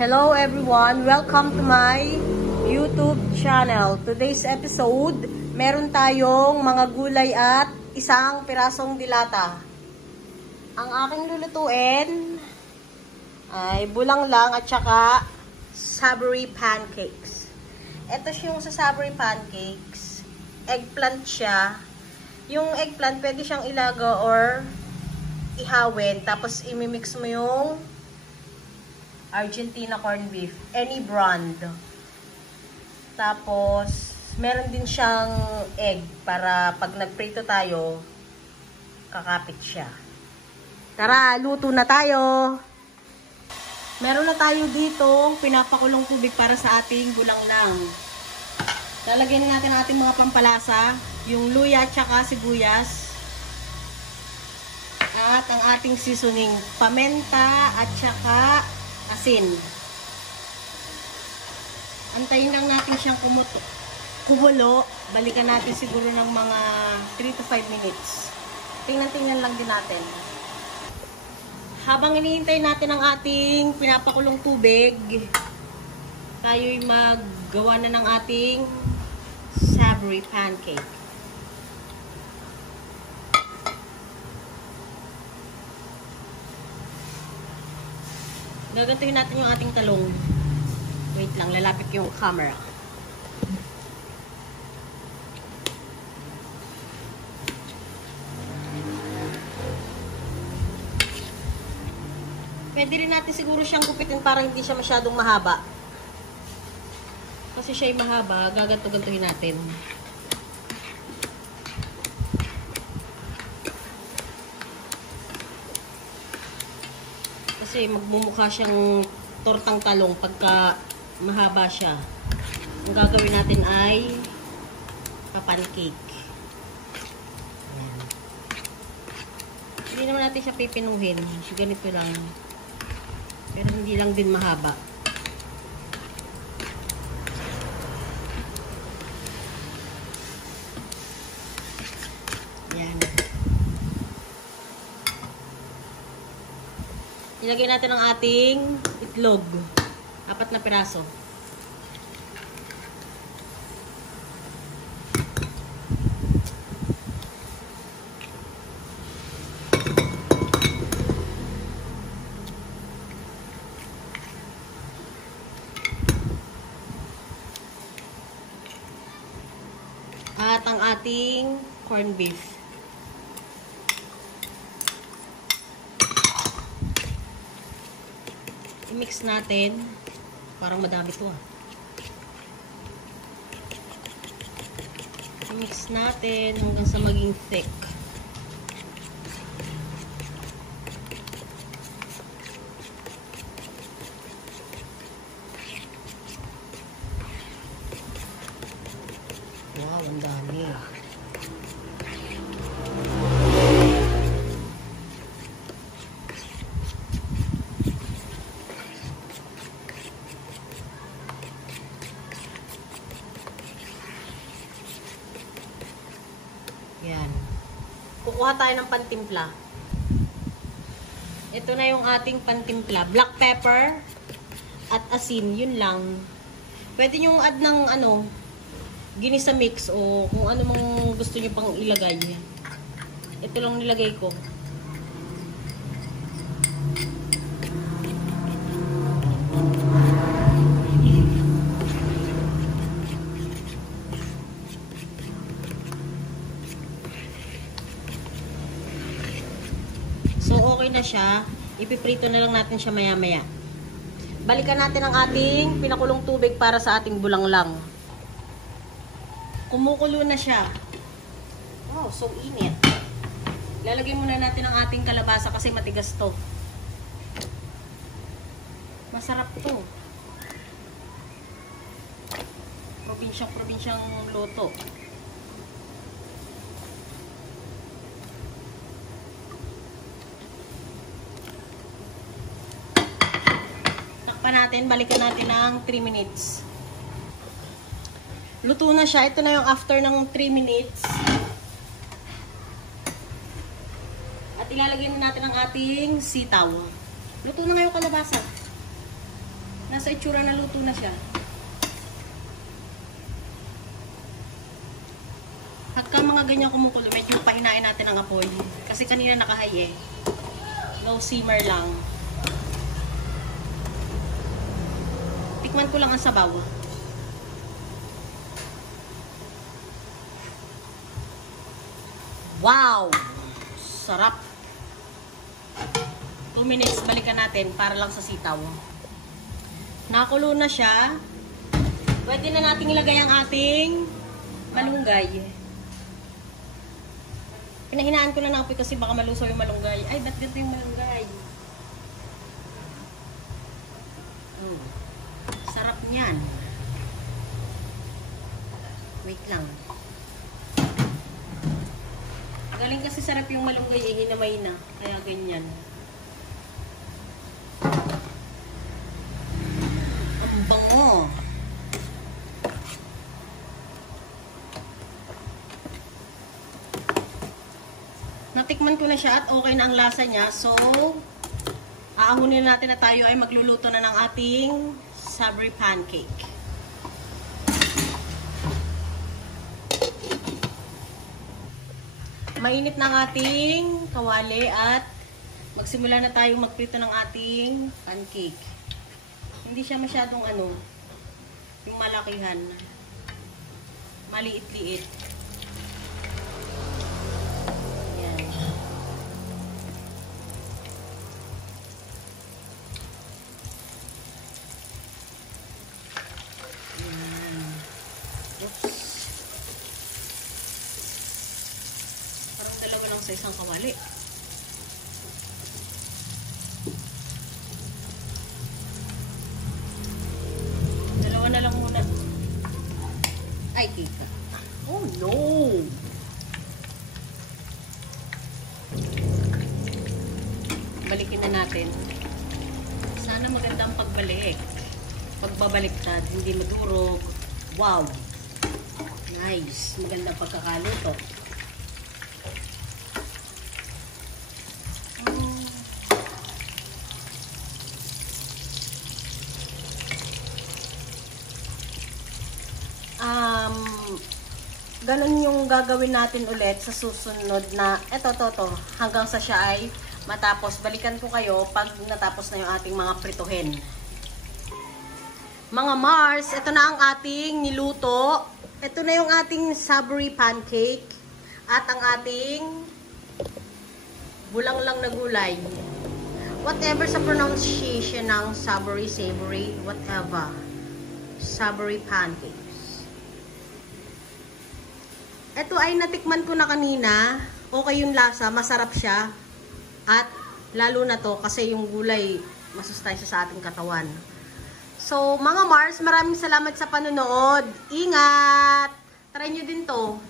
Hello everyone! Welcome to my YouTube channel. Today's episode, meron tayong mga gulay at isang pirasong dilata. Ang aking lulutuin ay bulanglang at saka savory pancakes. Ito yung sa savory pancakes. Eggplant siya. Yung eggplant, pwede siyang ilaga or ihawin. Tapos imimix mo yung Argentina corned beef, any brand. Tapos, meron din siyang egg para pag nagprito tayo, kakapit siya. Tara, luto na tayo! Meron na tayo dito pinapakulong tubig para sa ating bulanglang. Lalagyan natin ang ating mga pampalasa, yung luya at saka sibuyas. At ang ating seasoning, pamenta at saka asin. Antayin lang natin siyang kumulo. Balikan natin siguro ng mga 3 to 5 minutes. Tingnan-tingnan lang din natin. Habang hinihintay natin ang ating pinapakulong tubig, tayo'y maggawa na ng ating savory pancake. Gagantuhin natin yung ating talong. Wait lang, lalapit yung camera. Pwede rin natin siguro siyang gupitin para hindi siya masyadong mahaba. Kasi siya ay mahaba, gaganto-gantuhin natin. Kasi magmumukha siyang tortang talong pagka mahaba siya. Ang gagawin natin ay papancake. Ayan. Hindi naman natin siya pipinuhin. Ganito lang. Pero hindi lang din mahaba. Ayan. Ilagay natin ang ating itlog. 4 na piraso. At ang ating corned beef. I-mix natin. Parang madami ito ah. I-mix natin hanggang sa maging thick. Wow, ang dami. Yan. Kukuha tayo ng pantimpla. Ito na yung ating pantimpla. Black pepper at asin. Yun lang. Pwede nyo add ng ginisa mix o kung ano mang gusto nyo pang ilagay. Ito lang nilagay ko. So, okay na siya. Ipiprito na lang natin siya maya-maya. Balikan natin ang ating pinakulong tubig para sa ating bulanglang. Kumukulo na siya. Oh, so init. Lalagay muna natin ang ating kalabasa kasi matigas to. Masarap to. Probinsyang luto. Natin, balikan natin ng 3 minutes. Luto na siya. Ito na yung after ng 3 minutes. At ilalagay na natin ang ating sitaw. Luto na nga yung kalabasa. Nasa itsura na luto na siya. Pagka mga ganyan kumukulo, medyo pahinain natin ang apoy. Kasi kanina naka-high eh. Low simmer lang. Tikman ko lang ang sabaw. Wow! Sarap! 2 minutes, balikan natin para lang sa sitaw. Nakulo na siya. Pwede na nating ilagay ang ating malunggay. Pinahinaan ko na ng apoy kasi baka malusaw yung malunggay. Ay, ba't ganito yung malunggay? Sarap niyan. Wait lang. Galing kasi sarap yung malunggay, hinamay na. Kaya ganyan. Ang bango. Natikman ko na siya at okay na ang lasa niya. So, aangunin natin na tayo ay magluluto na ng ating savory pancake. Mainit na ang ating kawali at magsimula na tayo magprito ng ating pancake. Hindi siya masyadong yung malakihan. Maliit-liit. Yan. Oops. Parang dalawa lang sa isang kawali. Dalawa na lang muna. Ay, kika. Oh, no! Balikin na natin. Sana magandang pagbalik. Pagbabaliktad, hindi madurog. Wow! Nice! Magandang pagkakaluto. Ganun yung gagawin natin ulit sa susunod na to hanggang sa siya ay matapos. Balikan ko kayo pag natapos na yung ating mga prituhin. Mga Mars, ito na ang ating niluto. Ito na yung ating savory pancake at ang ating bulang-lang na gulay. Whatever sa pronunciation ng savory, savory, whatever. Savory pancake. Ito ay natikman ko na kanina. Okay yung lasa, masarap siya. At lalo na to kasi yung gulay masustansya sa ating katawan. So, mga Mars, maraming salamat sa panonood. Ingat! Try nyo din to.